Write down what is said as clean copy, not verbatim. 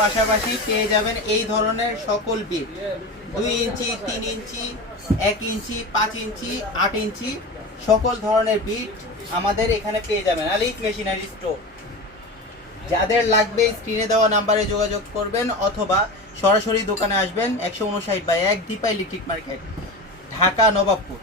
পাশাপাশি পেয়ে যাবেন এই ধরনের সকল বিট 2 ইঞ্চি 3 ইঞ্চি 1 ইঞ্চি 5 ইঞ্চি 8 ইঞ্চি সকল ধরনের বিট আমাদের এখানে পেয়ে যাবেন আলিফ মেশিনারি স্টোর। যাদের লাগবে স্ক্রিনে দেওয়া নাম্বারে যোগাযোগ করবেন অথবা সরাসরি দোকানে আসবেন 159/1 দীপা ইলেকট্রিক মার্কেট, ঢাকা নবাবপুর।